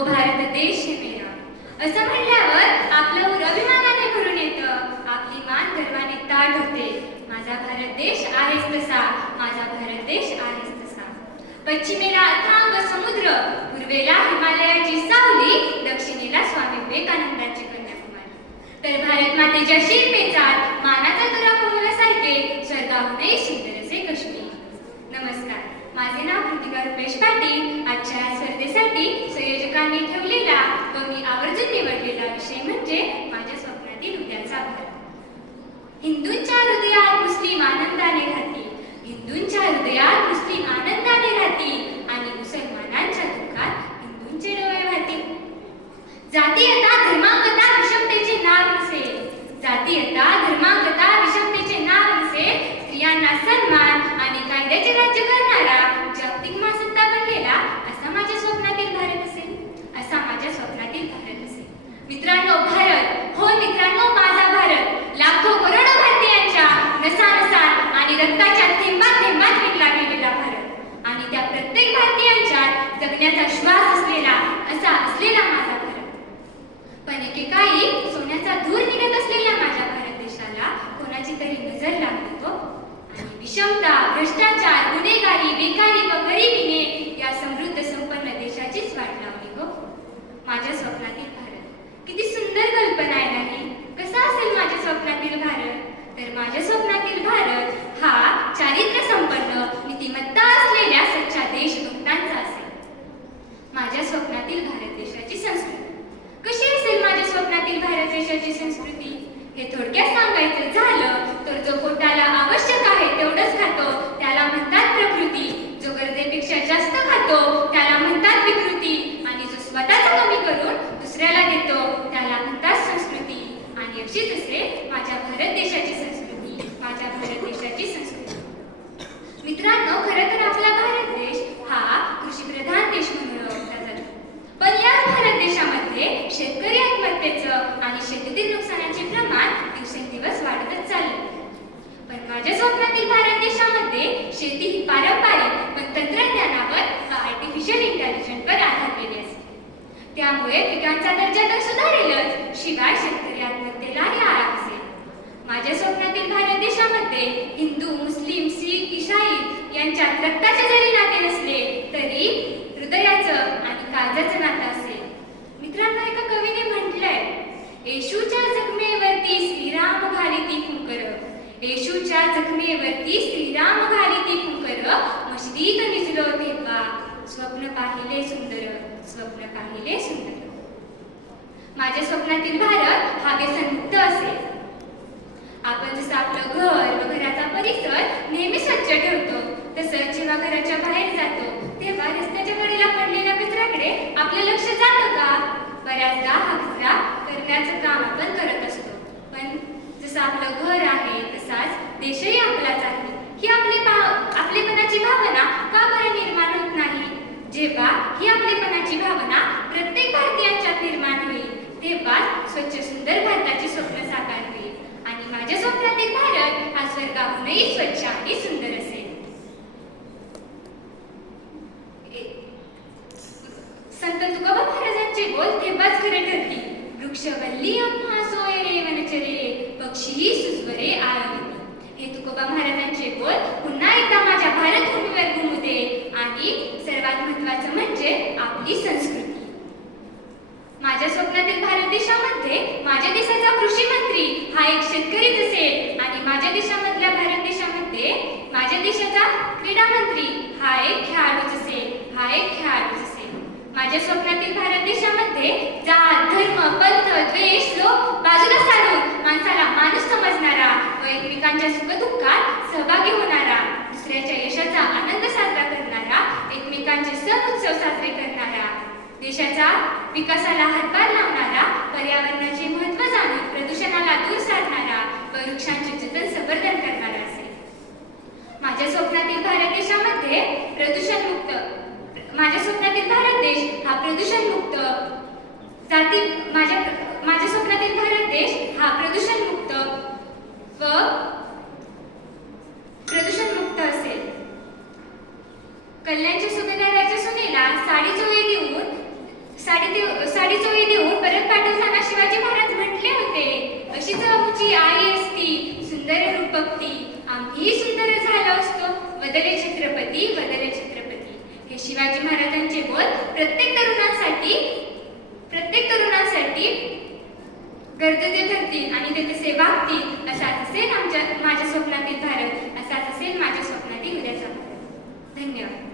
वो भारत देश है मेरा। असं म्हणल्यावर आपलं उर अभिमानाने भरून येतं. आपली मान गर्वाने ताट होते. माझा भारत देश आहेच तसा. माझा भारत देश आहेच तसा. पश्चिमेला अथांग समुद्र पूर्वेला हिमालयाची सावली दक्षिणेला स्वामी विवेकानंदाची कन्याकुमारी. तर भारत मातेच्या शिरपेचात मानाचा तुरा कोमलासारखे स्वर्गाहुने सुंदर कश्मीर नमस्कार. माझे नाव कृतिका रुपेश पाटील. आजच्या या संयोजकांनी ठेवलेला व मी आवर्जून निवडलेला विषय म्हणजे माझ्या स्वप्नातील उद्याचा भारत हिंदूंच्या हृदयात मुस्लिम आनंदाने राहतील. हिंदूंच्या हृदयात मुस्लिम आनंदाने राहतील. आणि मुसलमानांच्या दुःखात हिंदूंचे डोळे वाहतील. जातीय धर्मांगता विषमतेचे नाव नसेल जातीयता धर्मांगता विषमतेचे नाव नसेल स्त्रियांना सन्मान आणि कायद्याचे राज्य करणारा जागतिक महासत्ता बनलेला असा माझ्या स्वप्नातील भारत असेल असा माझ्या स्वप्नातील भारत असेल मित्रांनो भारत हो मित्रांनो माझा भारत लाखो करोडो भारतीयांच्या नसानसात आणि रक्ताच्या थेंबात थेंबात विकला गेलेला भारत आणि त्या प्रत्येक भारतीयांच्यात जगण्याचा श्वास असलेला असा असलेला माझा भारत. पण एकेकाळी सोन्याचा धूर निघत असलेल्या माझ्या भारत देशाला कोणाची तरी नजर लागली तो आणि विषमता भ्रष्टाचार गुन्हेगारी बेकारी व गरिबीने या समृद्ध संपन्न देशाचीच वाट लावली हो माझ्या स्वप्नातील भारत किती सुंदर कल्पना आहे नाही कसा असेल माझ्या स्वप्नातील भारत तर माझ्या स्वप्नातील भारत हा चारित्र्य संपन्न नीतिमत्ता असलेल्या सच्चा देशभक्तांचा असेल माझ्या स्वप्नातील भारत देशाची संस्कृती कशी असेल माझ्या स्वप्नातील भारत देशाची संस्कृती हे थोडक्यात सांगायचं झालं तर जो पोटाला आवश्यक आहे तेवढंच खातो त्याला म्हणतात प्रकृती जो गरजेपेक्षा जास्त खातो त्याला म्हणतात विकृती आणि जो स्वतःच कमी करून दुसऱ्याला देतो त्याला म्हणतात संस्कृती आणि अशीच असेल माझ्या भारत देशाची संस्कृती माझ्या भारत देशाची संस्कृती मित्रांनो खरं तर आपला भारत देश हा कृषीप्रधान देश म्हणून ओळखला जातो. पण याच भारत देशामध्ये शेतकरी आत्महत्येचं आणि शेतीतील नुकसानाचे प्रमाण दिवसेंदिवस वाढतच चालले पण माझ्या स्वप्नातील भारत देशामध्ये शेती ही पारंपरिक पण तंत्रज्ञानावर व आर्टिफिशियल इंटेलिजन्सवर आधारलेली असते. त्यामुळे पिकांचा दर्जा तर सुधारेलच शिवाय शेतकरी आत्महत्येलाही आळा माझ्या स्वप्नातील भारत देशामध्ये हिंदू मुस्लिम शीख इशाई यांच्यात रक्ताचे जरी नाते नसले तरी हृदयाचं आणि काळजाचं नातं असेल. मित्रांनो एका कवीने म्हटलंय येशूच्या जखमेवरती श्रीराम घालिती फुंकर. येशूच्या जखमेवरती श्रीराम घालिती फुंकर. मस्जिदीत निजलो तेव्हा स्वप्न पाहिले सुंदर स्वप्न पाहिले सुंदर. माझ्या स्वप्नातील भारत हा व्यसनमुक्त असेल. आपण जसं आपलं घर व घराचा परिसर नेहमी स्वच्छ ठेवतो. तसंच जेव्हा घराच्या बाहेर जातो तेव्हा रस्त्याच्या कडेला पडलेल्या कचऱ्याकडे आपलं लक्ष जातं का? बऱ्याचदा हा कचरा करण्याचं काम आपण करत असतो. पण जसं आपलं घर आहे तसाच देशही आपलाच आहे. ही आपली आपलेपणाची भावना का बरं निर्माण होत नाही? जेव्हा ही आपलेपणाची भावना प्रत्येक भारतीयांच्यात निर्माण होईल तेव्हा स्वच्छ सुंदर भारताची स्वप्न साकार होईल. माझ्या स्वप्नातील भारत हा स्वर्गाहूनही स्वच्छ आणि सुंदर असेल. संत तुकोबा महाराजांचे बोल तेव्हाच खरे ठरतील वृक्षवल्ली आम्हा सोय रे वनचरे पक्षीही सुजवरे आळवती हे तुकोबा महाराजांचे बोल पुन्हा एकदा माझ्या भारत भूमीवर घुमू दे आणि सर्वात महत्वाचं म्हणजे आपली संस्कृती. माझ्या स्वप्नातील भारत देशामध्ये माझ्या देशाचा कृषी मंत्री हा एक शेतकरीच असेल आणि माझ्या देशामधल्या भारत देशामध्ये माझ्या देशाचा क्रीडा मंत्री हा एक खेळाडूच असेल हा एक खेळाडूच असेल. माझ्या स्वप्नातील भारत देशामध्ये जात धर्म पंथ द्वेष लोक बाजूला सारून माणसाला माणूस समजणारा व एकमेकांच्या सुखदुःखात सहभागी होणारा दुसऱ्याच्या यशाचा आनंद साजरा करणारा एकमेकांचे सण उत्सव साजरे करणारा देशाचा विकासाला हातभार लावणारा पर्यावरणाचे महत्त्व जाणून प्रदूषणाला दूर साधणारा व वृक्षांचे जतन संवर्धन करणारा असेल माझ्या स्वप्नातील भारत देशामध्ये प्रदूषण मुक्त माझ्या स्वप्नातील भारत देश हा प्रदूषण मुक्त जाती माझ्या माझ्या स्वप्नातील भारत देश हा प्रदूषण मुक्त व प्रदूषण मुक्त असेल. कल्याणच्या सुभेदाराच्या सुनेला साडी चोळी देऊन साडी देऊ साडी चोळी देऊन परत पाठवताना शिवाजी महाराज म्हटले होते अशीच आमची आई असती सुंदर रूपक ती आम्ही सुंदर झालो असतो वदले छत्रपती वदले शिवाजी महाराजांचे बोल प्रत्येक तरुणांसाठी प्रत्येक तरुणांसाठी गरजेचे ठरतील आणि ते सेवा होतील असाच असेल आमच्या माझ्या स्वप्नातील भारत असाच असेल माझ्या स्वप्नातील उद्याचा भारत धन्यवाद.